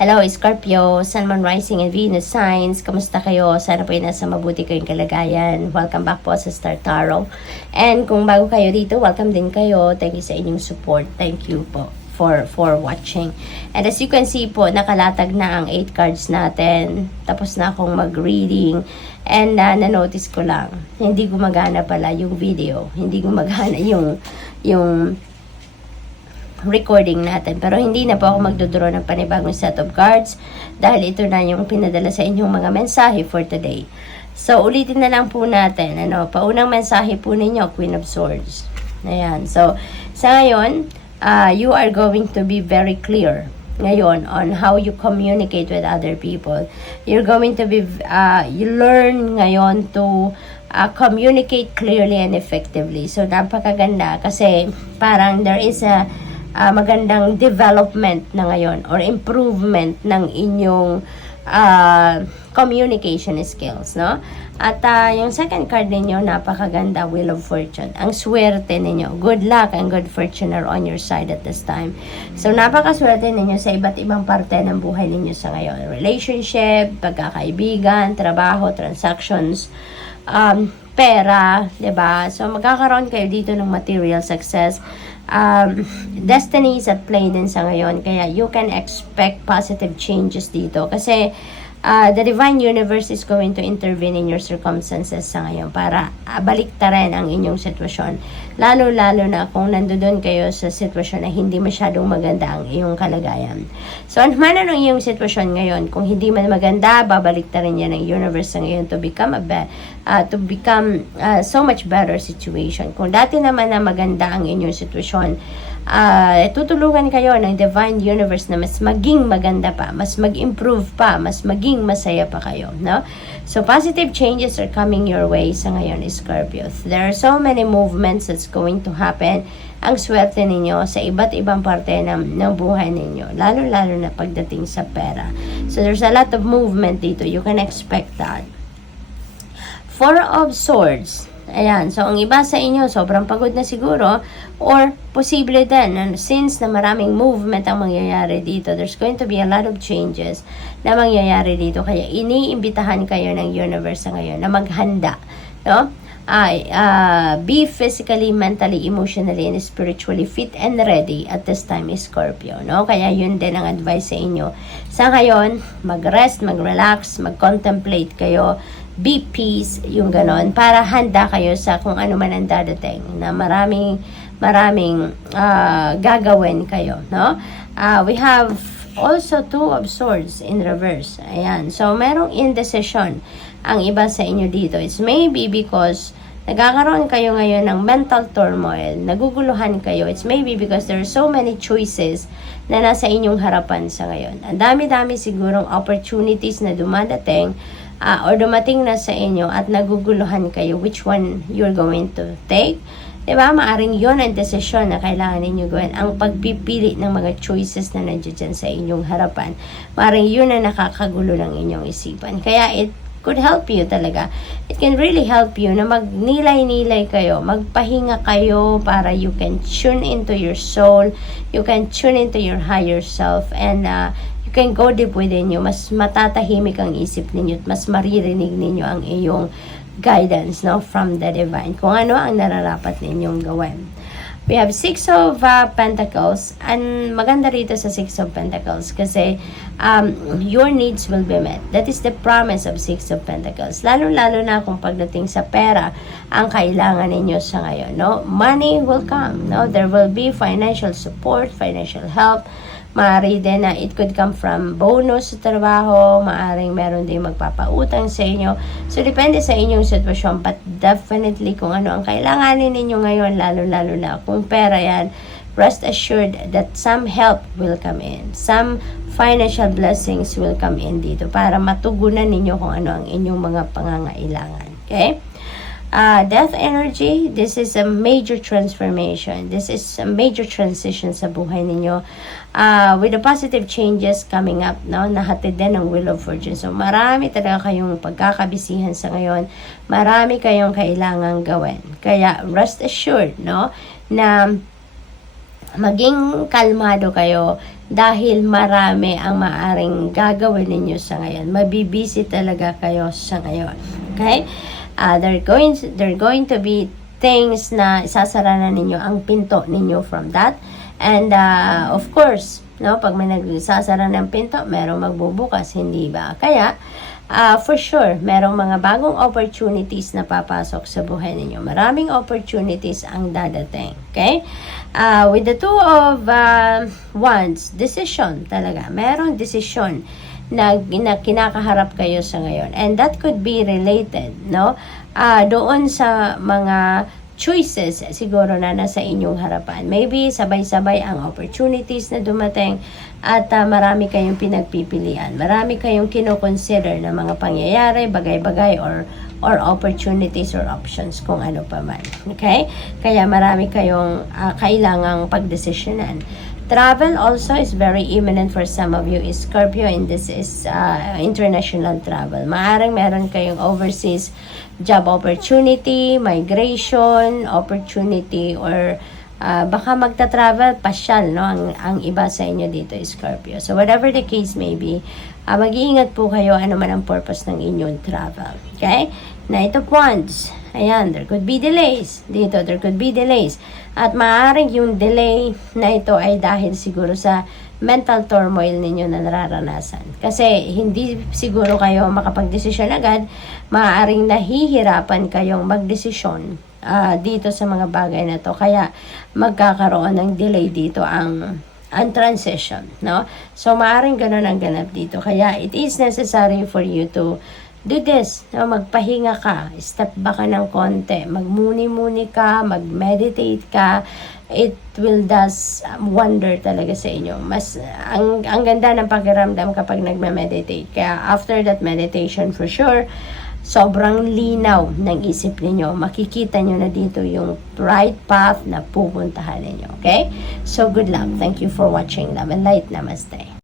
Hello, Scorpio, Sun, Moon, Rising, and Venus signs. Kamusta kayo? Sana po nasa mabuti kayong kalagayan. Welcome back po sa Star Tarot. And kung bago kayo dito, welcome din kayo. Thank you sa inyong support. Thank you po for watching. And as you can see po, nakalatag na ang 8 cards natin. Tapos na akong mag-reading. And na-notice ko lang, hindi gumagana pala yung video. Hindi gumagana yung recording natin. Pero hindi na po ako magdodraw ng panibagong set of cards dahil ito na yung pinadala sa inyong mga mensahe for today. So, ulitin na lang po natin. Paunang mensahe po ninyo, Queen of Swords. Ayan. So, sa ngayon, you are going to be very clear ngayon on how you communicate with other people. You're going to be, you learn ngayon to communicate clearly and effectively. So, napakaganda kasi parang there is a magandang development na ngayon or improvement ng inyong communication skills, no? At yung second card ninyo, napakaganda, Wheel of Fortune. Ang swerte ninyo. Good luck and good fortune are on your side at this time. So, napakaswerte ninyo sa iba't ibang parte ng buhay ninyo sa ngayon. Relationship, pagkakaibigan, trabaho, transactions, pera, 'di ba? So, magkakaroon kayo dito ng material success. Destiny is at play din sa ngayon, kaya you can expect positive changes dito kasi the divine universe is going to intervene in your circumstances sa ngayon para baliktarin ang inyong sitwasyon, lalo na kung nandoon kayo sa sitwasyon na hindi masyadong maganda ang iyong kalagayan. So ano man ang iyong sitwasyon ngayon, kung hindi man maganda, babaliktarin yan ng universe sa ngayon to become so much better situation. Kung dati naman na maganda ang inyong sitwasyon, tutulungan kayo ng divine universe na mas maging maganda pa, mas mag-improve pa, mas maging masaya pa kayo, no? So positive changes are coming your way sa ngayon, Scorpio. There are so many movements that's going to happen. Ang swerte ninyo sa iba't ibang parte ng buhay ninyo, lalo na pagdating sa pera. So there's a lot of movement dito. You can expect that. Four of Swords. Ayan, so ang iba sa inyo, sobrang pagod na siguro, or posible din, since na maraming movement ang mangyayari dito, there's going to be a lot of changes na mangyayari dito, kaya iniimbitahan kayo ng universe ngayon na maghanda, no? Be physically, mentally, emotionally, and spiritually fit and ready at this time, Scorpio, no? Kaya yun din ang advice sa inyo. Sa ngayon, mag-rest, mag-relax, mag-contemplate kayo, be peace, yung ganon, para handa kayo sa kung ano man ang dadating, na maraming gagawin kayo, no? We have also Two of Swords in reverse. Ayan, so merong indecision ang iba sa inyo dito. It's maybe because nagkakaroon kayo ngayon ng mental turmoil, naguguluhan kayo. It's maybe because there are so many choices na nasa inyong harapan sa ngayon. Ang dami-dami sigurong opportunities na dumadating or dumating na sa inyo at naguguluhan kayo which one you're going to take. Diba? Maaring yun ang desisyon na kailangan ninyo gawin. Ang pagpipili ng mga choices na nandiyan sa inyong harapan. Maaring yun ang nakakagulo ng inyong isipan. Kaya it could help you talaga. It can really help you na magnilay-nilay kayo, magpahinga kayo para you can tune into your soul, you can tune into your higher self, and you can go deep within you. Mas matatahimik ang isip ninyo at mas maririnig ninyo ang iyong guidance, no, from the divine. Kung ano ang nararapat ninyong gawin. We have Six of Pentacles. And maganda rito sa Six of Pentacles kasi your needs will be met. That is the promise of Six of Pentacles. Lalo na kung pagdating sa pera ang kailangan ninyo sa ngayon, no? Money will come, no? There will be financial support, financial help. Maaari din na it could come from bonus sa trabaho, maaring meron din magpapautang sa inyo. So, depende sa inyong sitwasyon, but definitely kung ano ang kailanganin ninyo ngayon, lalo na kung pera yan, rest assured that some help will come in. Some financial blessings will come in dito para matugunan ninyo kung ano ang inyong mga pangangailangan. Okay? Death energy, this is a major transformation. This is a major transition sa buhay ninyo. With the positive changes coming up, no, nahatid din ng Wheel of Fortune. So, marami talaga kayong pagkakabisihan sa ngayon. Marami kayong kailangang gawin. Kaya, rest assured, no, na maging kalmado kayo, dahil marami ang maaring gagawin ninyo sa ngayon. Mabibisi talaga kayo sa ngayon. Okay? They're going to be things na isasara na ninyo ang pinto ninyo from that. And of course, no, pag may nagsasara ng pinto, merong magbubukas, hindi ba? Kaya, for sure, merong mga bagong opportunities na papasok sa buhay ninyo. Maraming opportunities ang dadating. Okay? With the two of wands, decision talaga. Merong decision na kinakaharap kayo sa ngayon. And that could be related, no? Doon sa mga choices siguro na nasa inyong harapan. Maybe sabay-sabay ang opportunities na dumating at marami kayong pinagpipilian. Marami kayong kinoconsider na mga pangyayari, bagay-bagay or opportunities or options kung ano pa man. Okay? Kaya marami kayong kailangang pagdesisyonan. Travel also is very imminent for some of you, is Scorpio, and this is international travel. Maaring meron kayong overseas job opportunity, migration opportunity, or baka magta-travel, pasyal, no? Ang iba sa inyo dito is Scorpio. So whatever the case may be, mag-iingat po kayo ano man ang purpose ng inyong travel. Okay? Knight of Wands. Ayan, there could be delays. Dito, there could be delays. At maaaring yung delay na ito ay dahil siguro sa mental turmoil ninyo na nararanasan. Kasi hindi siguro kayo makapag-desisyon agad, maaaring nahihirapan kayong mag-desisyon dito sa mga bagay na to. Kaya magkakaroon ng delay dito ang transition, no? So maaaring ganun ang ganap dito. Kaya it is necessary for you to do this, no? Magpahinga ka, step back ka ng konti, magmuni-muni ka, mag-meditate ka. It will does wonder talaga sa inyo. Mas ang ganda ng pakiramdam kapag nagme-meditate. Kaya after that meditation, for sure, sobrang linaw ng isip ninyo. Makikita nyo na dito yung right path na pupuntahan ninyo. Okay? So good luck. Thank you for watching. Love and light. Namaste.